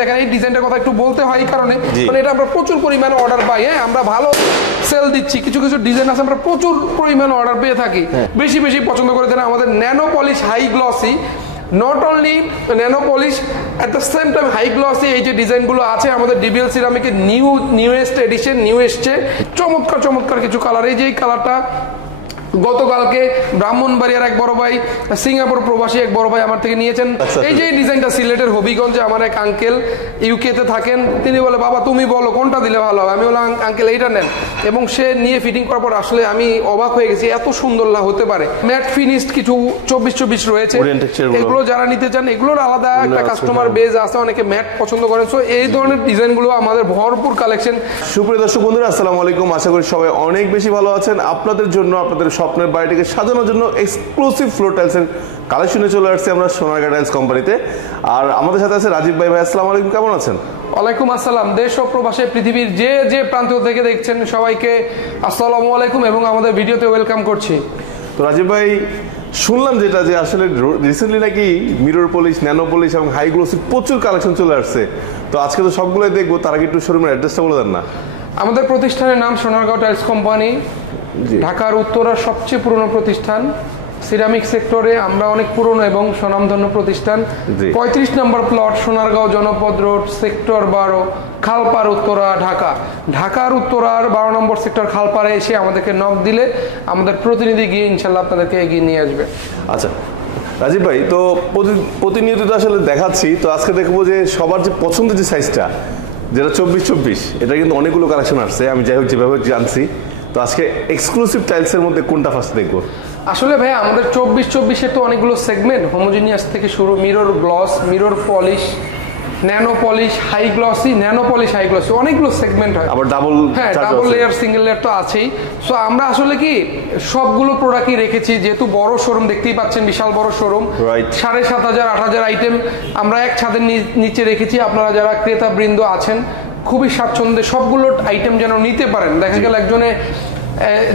দেখেন এই ডিজাইনটার কথা একটু বলতে হয় এই কারণে, মানে এটা আমরা প্রচুর পরিমাণে অর্ডার পাই। হ্যাঁ, আমরা ভালো সেল দিচ্ছি, কিছু কিছু ডিজাইন আছে আমরা প্রচুর পরিমাণে অর্ডার পেয়ে থাকি, বেশি বেশি পছন্দ করে দেন আমাদের nano polish high glossy. Not only nano polish, at the same time high glossy এই যে ডিজাইনগুলো আছে আমাদের ডিবিএল সিরামিকের নিউয়েস্ট এডিশন, নিউ এসছে চমৎকার চমৎকার কিছু কালার। এই যে এই কালারটা গতকালকে ব্রাহ্মণবাড়িয়ার এক বড় ভাই, সিঙ্গাপুর প্রবাসী এক বড় ভাই আমার থেকে নিয়েছেন। এই যে ডিজাইনটা সিলেটের হবিগঞ্জে আমার এক আঙ্কেল ইউকে তে থাকেন, তিনি বলে বাবা তুমি বলো কোনটা দিলে ভালো হবে। আমি বললাম আঙ্কেল এইটা নেন, এবং সে নিয়ে ফিটিং করার পর আসলে আমি অবাক হয়ে গেছি, এত সুন্দর না হতে পারে। ম্যাট ফিনিশড কিছু 24-24 রয়েছে, এগুলো যারা নিতে চান এগুলোর আলাদা একটা কাস্টমার বেজ আছে, অনেকে ম্যাট পছন্দ করেন। সো এই ধরনের ডিজাইনগুলো আমাদের ভরপুর কালেকশন। সুপ্রিয় দর্শক বন্ধুরা, আসসালামু আলাইকুম। আশা করি সবাই অনেক বেশি ভালো আছেন। আপনাদের জন্য, আপনাদের স্বপ্নের বাড়িটিকে সাজানোর জন্য এক্সক্লুসিভ ফ্লোর টাইলসের কালেকশনে চলে আসছে আমরা সোনারগাঁ টাইলস কোম্পানিতে। আর আমাদের সাথে আছে রাজীব ভাই। ভাই আসসালামু আলাইকুম, কেমন আছেন? ওয়ালাইকুম আসসালাম। দেশ ও প্রবাসে পৃথিবীর যে যে প্রান্ত থেকে দেখছেন সবাইকে আসসালামু আলাইকুম এবং আমাদের ভিডিওতে ওয়েলকাম করছি। তো রাজীব ভাই, শুনলাম যেটা যে আসলে রিসেন্টলি নাকি মিরর পলিশ, ন্যানো পলিশ এবং হাই গ্লোসি প্রচুর কালেকশন চলে আসছে। তো আজকে তো সবগুলোই দেখবো, তার আগে একটু শোরুমের অ্যাড্রেসটা বলে দেন না। আমাদের প্রতিষ্ঠানের নাম সোনারগাঁও টাইলস কোম্পানি, ঢাকার উত্তরার সবচেয়ে পুরনো প্রতিষ্ঠান। সিরামিক সেক্টরে আমরা অনেক পুরনো এবং স্বনামধন্য প্রতিষ্ঠান। 35 নম্বর প্লট, সোনারগাঁও জনপদ রোড, সেক্টর 12, খালপাড়, উত্তরা, ঢাকা। ঢাকার উত্তরার 12 নম্বর সেক্টর খালপাড়ে এসে আমাদেরকে নক দিলে আমাদের প্রতিনিধি গিয়ে ইনশাল্লাহ আপনাদেরকে এগিয়ে নিয়ে আসবে। আচ্ছা রাজীব ভাই, তো প্রতিনিয়ত তো আসলে দেখাচ্ছি, তো আজকে দেখবো যে সবার যে পছন্দের যে সাইজটা, যেটা 24-24, এটা কিন্তু অনেকগুলো কালেকশন আসছে। আমি যাই হোক যেভাবে জানছি, তো আজকে এক্সক্লুসিভ টাইলসের মধ্যে কোনটা ফার্স্ট দেখবো? আসলে ভাই আমাদের 24-24-এর তো অনেকগুলো সেগমেন্ট, হোমোজিনিয়াস থেকে শুরু, mirror gloss, mirror polish, nano polish, high glossy, nano polish, high glossy, অনেকগুলো সেগমেন্ট হয়। আবার ডাবল, হ্যাঁ ডাবল লেয়ার, সিঙ্গেল লেয়ার তো আছেই। সো আমরা আসলে কি সবগুলো প্রোডাক্টই রেখেছি, যেহেতু বড় শোরুম দেখতেই পাচ্ছেন, বিশাল বড় শোরুম, 7,500-8,000 আইটেম আমরা এক ছাদের নিচে রেখেছি। আপনারা যারা ক্রেতা বৃন্দ আছেন খুবই স্বাচ্ছন্দ্যে সবগুলো আইটেম যেন নিতে পারেন। দেখা গেল একজনে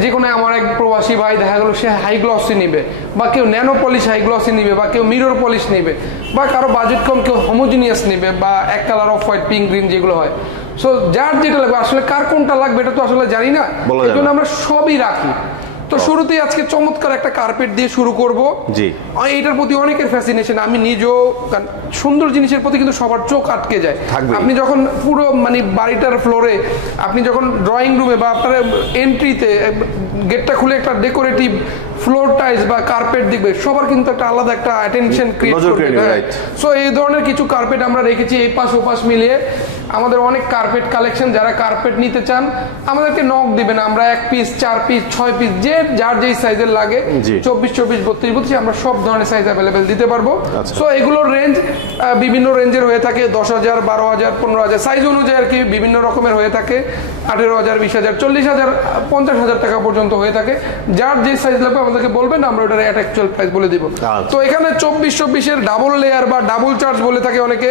যে কোনো, আমার এক প্রবাসী ভাই দেখা গেল সে হাই গ্লসি নিবে, বা কেউ ন্যানো পলিশ হাই গ্লসি নিবে, বা কেউ মিরর পলিশ নিবে, বা কারো বাজেট কম কেউ হোমোজিনিয়াস নিবে, বা এক colour off white, pink, green যেগুলো হয়। সো যার যেটা লাগবে, আসলে কার কোনটা লাগবে এটা তো আসলে জানি না, এই জন্য আমরা সবই রাখি। তো শুরুতেই আজকে চমৎকার একটা কার্পেট দিয়ে শুরু করব। জি, এইটার প্রতি অনেকের ফ্যাসিনেশন, আমি নিজেও, সুন্দর জিনিসের প্রতি কিন্তু সবার চোখ আটকে যায়। আপনি যখন পুরো মানে বাড়িটার ফ্লোরে, আপনি যখন ড্রয়িং রুমে বা আপনার এন্ট্রিতে গেটটা খুলে একটা ডেকোরেটিভ ফ্লোর টাইলস বা কার্পেট দেখবে, সবার কিন্তু একটা আলাদা একটা অ্যাটেনশন ক্রিয়েট করবে। সো এই ধরনের কিছু কার্পেট আমরা রেখেছি, এই পাশ ও পাশ মিলিয়ে আমাদের অনেক কার্পেট কালেকশন। যারা কার্পেট নিতে চান আমাদেরকে নক দিবেন, আমরা 1 পিস, 4 পিস, 6 পিস, যে যার যেই সাইজের লাগে, 24-24, 32-32 আমরা সব ধরনের সাইজ অ্যাভেলেবেল দিতে পারবো। সো এগুলোর রেঞ্জ বিভিন্ন রেঞ্জের হয়ে থাকে, 10,000, 12,000, 15,000 সাইজ অনুযায়ী আর কি বিভিন্ন রকমের হয়ে থাকে। 18,000, 20,000, 40,000, 50,000 টাকা পর্যন্ত হয়ে থাকে। যার যে সাইজ লাগবে আমাদেরকে বলবেন, আমরা ওটার অ্যাকচুয়াল প্রাইস বলে দিব। তো এখানে 24-24-এর ডাবল লেয়ার বা ডাবল চার্জ বলে থাকে অনেকে,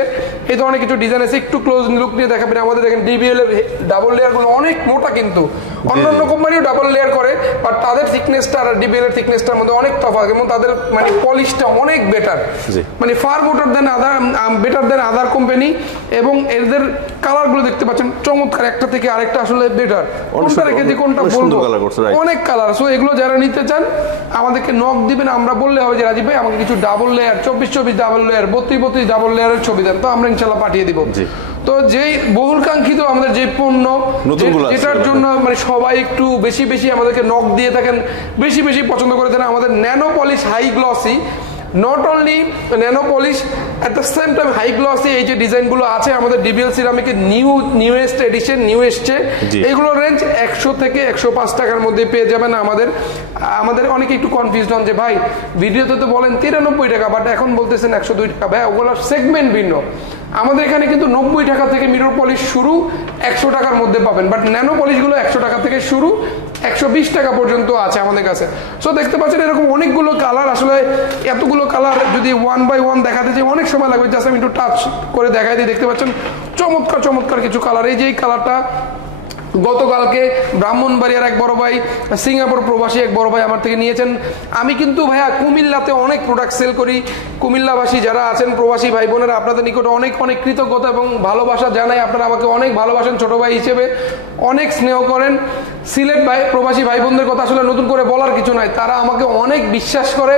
এই ধরনের কিছু ডিজাইন আছে। একটু ক্লোজ লুক নিয়ে দেখাবেন। আমাদের এখানে ডিবিএল এর ডাবল লেয়ার গুলো অনেক মোটা, কিন্তু অন্যান্য কোম্পানিও ডাবল লেয়ার করে, বাট তাদের থিকনেসটা আর ডিবিএল এর থিকনেসটার মধ্যে অনেক তফাৎ, এবং তাদের মানে পলিশটা অনেক বেটার, মানে ফার বেটার দেন আদার কোম্পানি। এবং এদের কালার গুলো দেখতে পাচ্ছেন চমৎকার, একটা থেকে আরেকটা আসলে বেটার। কোনটা রেখেছি কোনটা বলবো, অনেক কালার। সো এগুলো যারা নিতে চান আমাদেরকে নক দিবেন, আমরা বললে হবে যে রাজীব ভাই আমাকে কিছু double layer, 24-24 double layer, 32-32 double লেয়ারের ছবি দেন, তো আমরা ইনশাল্লাহ পাঠিয়ে দিব। তো যেই বহুলকাঙ্ক্ষিত আমাদের যে পণ্য, যেটার জন্য মানে সবাই একটু বেশি বেশি আমাদেরকে নক দিয়ে থাকেন, বেশি বেশি পছন্দ করে দেন, আমাদের nano polish high glossy. Not only nano polish, at the same time high glossy এই যে ডিজাইনগুলো আছে আমাদের ডিবিএল সিরামিকের নিউয়েস্ট এডিশন, নিউ এসছে। এগুলোর রেঞ্জ 100 থেকে 105 টাকার মধ্যে পেয়ে যাবেন। আমাদের অনেকে একটু কনফিউজড হন যে ভাই ভিডিওতে তো বলেন 93 টাকা, বাট এখন বলতেছেন 102 টাকা। ভাই ওগুলোর সেগমেন্ট ভিন্ন। আমাদের এখানে কিন্তু 90 টাকা থেকে মিরর পলিশ শুরু, 100 টাকার মধ্যে পাবেন, বাট ন্যানো পলিশগুলো 100 টাকা থেকে শুরু, 120 টাকা পর্যন্ত আছে আমাদের কাছে। সো দেখতে পাচ্ছেন এরকম অনেকগুলো কালার। আসলে এতগুলো কালার যদি 1 বাই 1 দেখাতে চাই অনেক সময় লাগবে, জাস্ট আমি একটু টাচ করে দেখাই দিই। দেখতে পাচ্ছেন চমৎকার চমৎকার কিছু কালার। এই যে এই কালারটা গতকালকে ব্রাহ্মণবাড়িয়ার এক বড় ভাই, সিঙ্গাপুর প্রবাসী এক বড় ভাই আমার থেকে নিয়েছেন। আমি কিন্তু ভাইয়া কুমিল্লাতে অনেক প্রোডাক্ট সেল করি, কুমিল্লাবাসী যারা আছেন, প্রবাসী ভাই বোনেরা, আপনাদের নিকট অনেক অনেক কৃতজ্ঞতা এবং ভালোবাসা জানাই। আপনারা আমাকে অনেক ভালোবাসেন, ছোট ভাই হিসেবে অনেক স্নেহ করেন। সিলেট ভাই প্রবাসী ভাই বোনদের কথা আসলে নতুন করে বলার কিছু নাই, তারা আমাকে অনেক বিশ্বাস করে,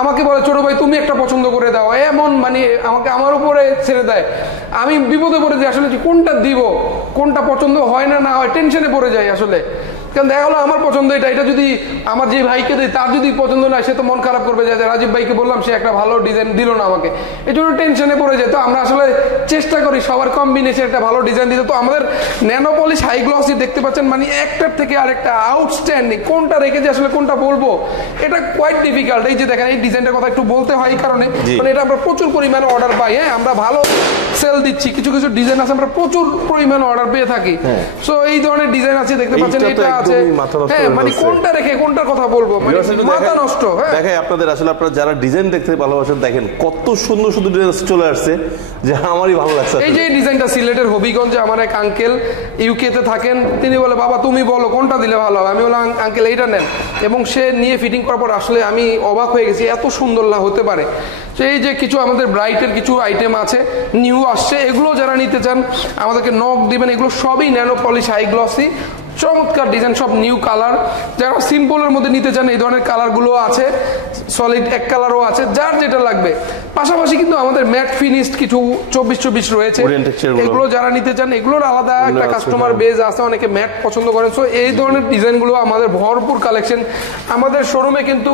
আমাকে বলে ছোট ভাই তুমি একটা পছন্দ করে দাও, এমন মানে আমাকে আমার উপরে ছেড়ে দেয়। আমি বিপদে পড়ে যাই আসলে কোনটা দিব, কোনটা পছন্দ হয় না হয়, টেনশনে পড়ে যাই আসলে। কারণ দেখা হলো আমার পছন্দ এটা যদি আমার যে ভাইকে দেয় তার যদি পছন্দ না, সে তো মন খারাপ করবে যে রাজীব ভাইকে বললাম সে একটা ভালো ডিজাইন দিল না আমাকে, এই জন্য টেনশনে পড়ে যায়। তো আমরা আসলে চেষ্টা করি সবার কম্বিনেশন একটা ভালো ডিজাইন দিতে। তো আমাদের ন্যানো পলিশ হাই গ্লসি দেখতে পাচ্ছেন, মানে একটার থেকে আরেকটা আউটস্ট্যান্ডিং, কোনটা রেখে যে আসলে কোনটা বলবো এটা কোয়াইট ডিফিকাল্ট। এই যে দেখেন এই ডিজাইনটার কথা একটু বলতে হয় এই কারণে, মানে এটা আমরা প্রচুর পরিমাণে অর্ডার পাই। হ্যাঁ, আমরা ভালো সেল দিচ্ছি, কিছু কিছু ডিজাইন আছে আমরা প্রচুর পরিমাণে অর্ডার পেয়ে থাকি। সো এই ধরনের ডিজাইন আছে দেখতে পাচ্ছেন, এটা আছে। হ্যাঁ, মানে কোনটা রেখে কোনটার কথা বলবো, মানে মাথা নষ্ট। দেখাই আপনাদের আসলে আপনারা যারা ডিজাইন দেখতে ভালোবাসেন, দেখেন কত সুন্দর সুন্দর ডিজাইন চলে আসছে, যা আমারই ভালো লাগছে। এই যে ডিজাইনটা সিলেটের হবিগঞ্জে আমার এক আঙ্কেল ইউকে তে থাকেন, তিনি বলে বাবা তুমি বলো কোনটা দিলে ভালো হবে। আমি বললাম আঙ্কেল এইটা নেন, এবং সে নিয়ে ফিটিং করার পর আসলে আমি অবাক হয়ে গেছি, এত সুন্দর হতে পারে। তো এই যে কিছু আমাদের ব্রাইটের কিছু আইটেম আছে নিউ আসছে, এগুলো যারা নিতে চান আমাদেরকে নক দিবেন। এগুলো সবই ন্যানো পলিশ হাই গ্লসি, চমৎকার ডিজাইন, সব নিউ কালার। যারা সিম্পলের মধ্যে নিতে চান এই ধরনের কালারগুলো আছে, সলিড এক কালারও আছে, যার যেটা লাগবে। পাশাপাশি কিন্তু আমাদের ম্যাট ফিনিশড কিছু 24-24 রয়েছে, এগুলো যারা নিতে চান এগুলোর আলাদা একটা কাস্টমার বেজ আছে, অনেকে ম্যাট পছন্দ করেন। সো এই ধরনের ডিজাইনগুলো আমাদের ভরপুর কালেকশন। আমাদের শোরুমে কিন্তু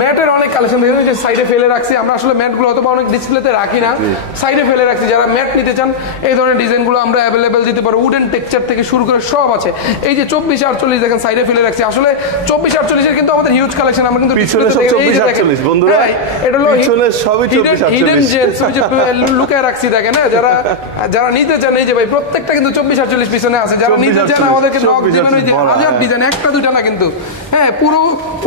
ম্যাটের অনেক কালেকশন দেখেন, যে সাইডে ফেলে রাখছি আমরা, আসলে ম্যাটগুলো হয়তো অনেক ডিসপ্লেতে রাখি না, সাইডে ফেলে রাখছি। যারা ম্যাট নিতে চান এই ধরনের ডিজাইনগুলো আমরা অ্যাভেলেবেল দিতে পারবো, উডেন টেক্সচার থেকে শুরু করে সব আছে। এই যে 24-48 দেখেন সাইডে ফেলে রাখছি, আসলে 24-48 এর কিন্তু আমাদের হিউজ কালেকশন। আমরা কিন্তু বন্ধুরা এটা হলো সবই হিডেন জেমস, ওই যে লুকায় রাখছি দেখেন। যারা নিতে চান এই যে ভাই প্রত্যেকটা কিন্তু 24-48 পিছনে আছে, যারা নিতে চান আমাদেরকে নক দিবেন। ওই যে হাজার ডিজাইন, একটা দুইটা না কিন্তু। হ্যাঁ, পুরো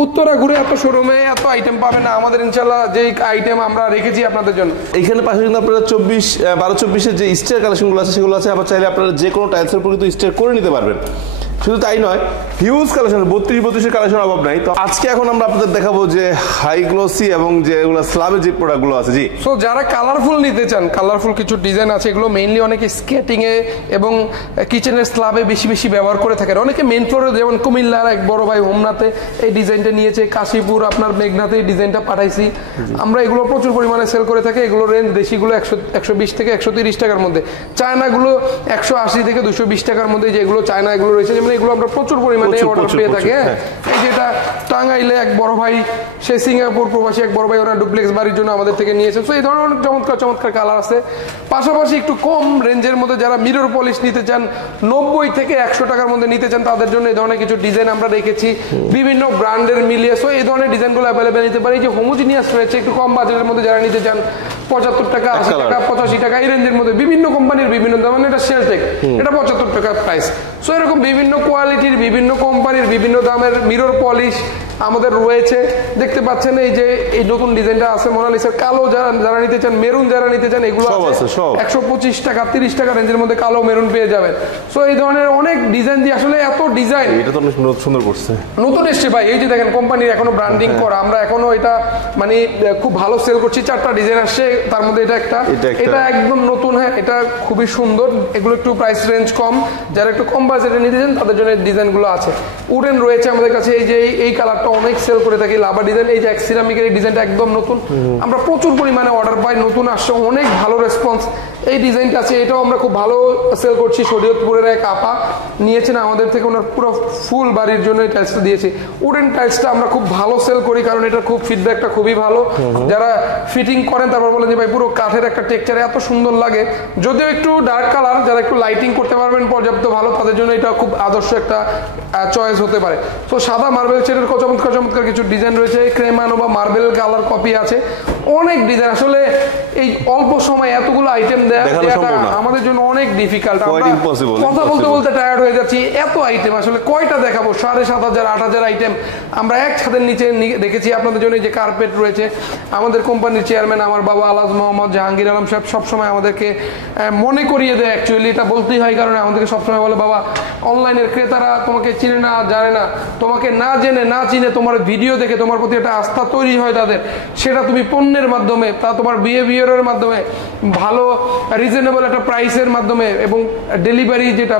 উত্তরা ঘুরে এত শোরুমে এত আইটেম পাবেন না আমাদের, ইনশাআল্লাহ যে আইটেম আমরা রেখেছি আপনাদের জন্য। এইখানে পাশে কিন্তু আপনারা 12-24 যে স্টার কালেকশনগুলো আছে সেগুলো আছে, আবার চাইলে আপনারা যে কোনো টাইলসের উপর কিন্তু স্টার করে নিতে পারবেন। শুধু তাই নয়, হিউজ কালেকশন, 32-32 কালেকশন অভাব নাই। তো আজকে এখন আমরা আপনাদের দেখাবো যে হাই গ্লসি এবং যেগুলো স্ল্যাবের যে প্রোডাক্টগুলো আছে। জি, সো যারা কালারফুল নিতে চান, কালারফুল কিছু ডিজাইন আছে, এগুলো মেইনলি অনেকে স্কেটিং এ এবং কিচেনের স্ল্যাবে বেশি বেশি ব্যবহার করে থাকেন। অনেকে মেইন ফ্লোরে, যেমন কুমিল্লার এক বড় ভাই হোমনাতে এই ডিজাইনটা নিয়েছে, কাশীপুর আপনার মেঘনাতে এই ডিজাইনটা পাঠাইছি আমরা। এগুলো প্রচুর পরিমাণে সেল করে থাকে। এগুলো রেঞ্জ দেশিগুলো 120 থেকে 130 টাকার মধ্যে, চায়নাগুলো 180 থেকে 220 টাকার মধ্যে। যেগুলো চায়না এগুলো রয়েছে, যেমন এগুলো আমরা প্রচুর পরিমাণে অর্ডার পেয়ে থাকি। হ্যাঁ, এই যেটা টাঙ্গাইলে এক বড় ভাই, সে সিঙ্গাপুর প্রবাসী এক বড় ভাই, ওরা ডুপ্লেক্স বাড়ির জন্য আমাদের থেকে নিয়েছে। তো এই ধরনের অনেক চমৎকার চমৎকার কালার আছে। পাশাপাশি একটু কম রেঞ্জের মধ্যে যারা মিরর পলিশ নিতে চান, 90 থেকে 100 টাকার মধ্যে নিতে চান, তাদের জন্য এই ধরনের কিছু ডিজাইন আমরা রেখেছি বিভিন্ন ব্র্যান্ডের মিলিয়ে। সো এই ধরনের ডিজাইনগুলো অ্যাভেলেবেল নিতে পারি। যে হোমোজিনিয়াস রয়েছে একটু কম বাজেটের মধ্যে, যারা নিতে চান 75 টাকা, 80 টাকা, 85 টাকা এই রেঞ্জের মধ্যে, বিভিন্ন কোম্পানির বিভিন্ন দাম। এটা শেলটেক, এটা 75 টাকা প্রাইস। সো এরকম বিভিন্ন কোয়ালিটির, বিভিন্ন কোম্পানির, বিভিন্ন দামের মিরর পলিশ আমাদের রয়েছে। দেখতে পাচ্ছেন এই যে এই নতুন ডিজাইনটা আছে মোনালিসার কালো, যারা নিতে চান, মেরুন যারা নিতে চান, এগুলো 125 টাকা 30 টাকা রেঞ্জের মধ্যে কালো মেরুন পেয়ে যাবেন। সো এই ধরনের অনেক ডিজাইন দিয়ে, আসলে এত ডিজাইন, এটা তো অনেক সুন্দর করছে, নতুন এসছে ভাই। এই যে দেখেন কোম্পানির এখনো ব্র্যান্ডিং করা, আমরা এখনো এটা মানে খুব ভালো সেল করছি। 4টা ডিজাইন আসছে, তার মধ্যে এটা একটা, এটা একদম নতুন। হ্যাঁ, এটা খুবই সুন্দর। এগুলো একটু প্রাইস রেঞ্জ কম, যারা একটু কম বাজেটে নিতে চান তাদের জন্য ডিজাইনগুলো আছে। উডেন রয়েছে আমাদের কাছে, এই যে এই কালারটা অনেক সেল করে থাকি, লাভা ডিজাইন। এই যে সিরামিকের এই ডিজাইনটা একদম নতুন, আমরা প্রচুর পরিমাণে অর্ডার পাই, নতুন আসছে, অনেক ভালো রেসপন্স। এই ডিজাইনটা আছে, এটাও আমরা খুব ভালো সেল করছি। শরীয়তপুরের এক আপা নিয়েছেন আমাদের থেকে, ওনার পুরো ফুল বাড়ির জন্য এই টাইলসটা দিয়েছি। উডেন টাইলসটা আমরা খুব ভালো সেল করি, কারণ এটা খুব ফিডব্যাকটা খুবই ভালো। যারা ফিটিং করেন তারপর বলেন যে ভাই পুরো কাঠের একটা টেক্সচার এত সুন্দর লাগে। যদিও একটু ডার্ক কালার, যারা একটু লাইটিং করতে পারবেন পর্যাপ্ত ভালো, তাদের জন্য এটা খুব আদর্শ একটা চয়েস হতে পারে। তো সাদা মার্বেল সেটের চমৎকার চমৎকার কিছু ডিজাইন রয়েছে, ক্রেমানো বা মার্বেল কালার কপি আছে, অনেক ডিজাইন। আসলে এই অল্প সময় এতগুলো আইটেম দেওয়া আমাদের জন্য অনেক ডিফিকাল্ট। কথা বলতে বলতে টায়ার্ড হয়ে যাচ্ছি, এত আইটেম আসলে কয়টা দেখাবো? 7,500 8,000 আইটেম আমরা এক ছাদের নিচে রেখেছি আপনাদের জন্য। যে কার্পেট রয়েছে, আমাদের কোম্পানির চেয়ারম্যান আমার বাবা আলাজ মোহাম্মদ জাহাঙ্গীর আলম সাহেব সবসময় আমাদেরকে মনে করিয়ে দেয়, অ্যাকচুয়ালি এটা বলতেই হয়, কারণ আমাদেরকে সবসময় বলে, বাবা অনলাইনের ক্রেতারা তোমাকে চিনে না, জানে না, তোমাকে না জেনে না চিনে তোমার ভিডিও দেখে তোমার প্রতি একটা আস্থা তৈরি হয় তাদের, সেটা তুমি পণ্যের মাধ্যমে, তা তোমার বিহেভিয়ারের মাধ্যমে, ভালো রিজনেবল একটা প্রাইসের মাধ্যমে এবং ডেলিভারি যেটা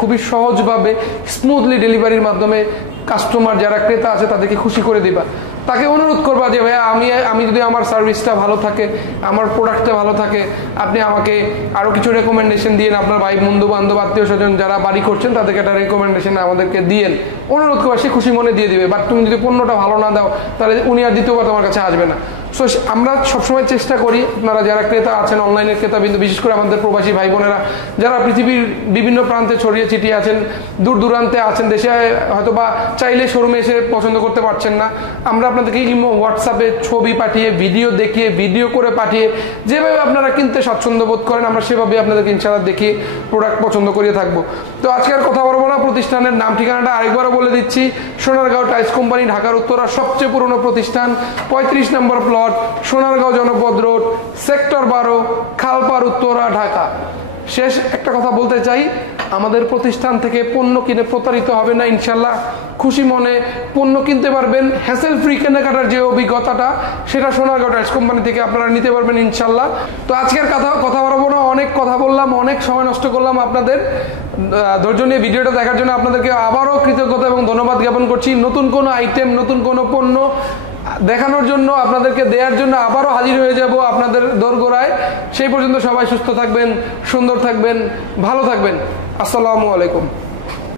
খুবই সহজভাবে স্মুথলি ডেলিভারির মাধ্যমে কাস্টমার যারা ক্রেতা আছে তাদেরকে খুশি করে দিবা। তাকে অনুরোধ করবা যে ভাইয়া আমি যদি আমার সার্ভিসটা ভালো থাকে, আমার প্রোডাক্টটা ভালো থাকে, আপনি আমাকে আরও কিছু রেকমেন্ডেশন দিয়েন, আপনার ভাই বন্ধু বান্ধব আত্মীয় স্বজন যারা বাড়ি করছেন তাদেরকে একটা রেকমেন্ডেশন আমাদেরকে দিয়েন। অনুরোধ করবা, সে খুশি মনে দিয়ে দিবে। বাট তুমি যদি পণ্যটা ভালো না দাও তাহলে উনি আর দ্বিতীয়বার তোমার কাছে আসবে না। সো আমরা সবসময় চেষ্টা করি, আপনারা যারা ক্রেতা আছেন, অনলাইনের ক্রেতা কিন্তু বিশেষ করে আমাদের প্রবাসী ভাই বোনেরা যারা পৃথিবীর বিভিন্ন প্রান্তে ছড়িয়ে ছিটিয়ে আছেন, দূর দূরান্তে আছেন, দেশে হয়তো বা চাইলে শোরুমে এসে পছন্দ করতে পারছেন না, আমরা আপনাদেরকে হোয়াটসঅ্যাপে ছবি পাঠিয়ে, ভিডিও দেখিয়ে, ভিডিও করে পাঠিয়ে, যেভাবে আপনারা কিনতে স্বাচ্ছন্দ্য বোধ করেন আমরা সেভাবে আপনাদেরকে ইনশাআল্লাহ দেখিয়ে প্রোডাক্ট পছন্দ করিয়ে থাকবো। তো আজকে আর কথা বলবো না, প্রতিষ্ঠানের নাম ঠিকানাটা আরেকবারও বলে দিচ্ছি। সোনারগাঁও টাইলস কোম্পানি, ঢাকার উত্তরা সবচেয়ে পুরনো প্রতিষ্ঠান, 35 নম্বর প্লট, সোনারগাঁও জনপদ রোড, সেক্টর 12, খালপাড়, উত্তরা, ঢাকা। শেষ একটা কথা বলতে চাই, আমাদের প্রতিষ্ঠান থেকে পণ্য কিনে প্রতারিত হবে না ইনশাল্লাহ। খুশি মনে পণ্য কিনতে পারবেন, হ্যাসেল ফ্রি কেনাকাটার যে অভিজ্ঞতাটা সেটা সোনারগাঁও টাইলস কোম্পানি থেকে আপনারা নিতে পারবেন ইনশাল্লাহ। তো আজকের কথা বলবো না, অনেক কথা বললাম, অনেক সময় নষ্ট করলাম আপনাদের। ধৈর্য নিয়ে ভিডিওটা দেখার জন্য আপনাদেরকে আবারও কৃতজ্ঞতা এবং ধন্যবাদ জ্ঞাপন করছি। নতুন কোনো আইটেম, নতুন কোনো পণ্য দেখানোর জন্য, আপনাদেরকে দেওয়ার জন্য আবারও হাজির হয়ে যাব আপনাদের দোরগোড়ায়। সেই পর্যন্ত সবাই সুস্থ থাকবেন, সুন্দর থাকবেন, ভালো থাকবেন। আসসালামু আলাইকুম।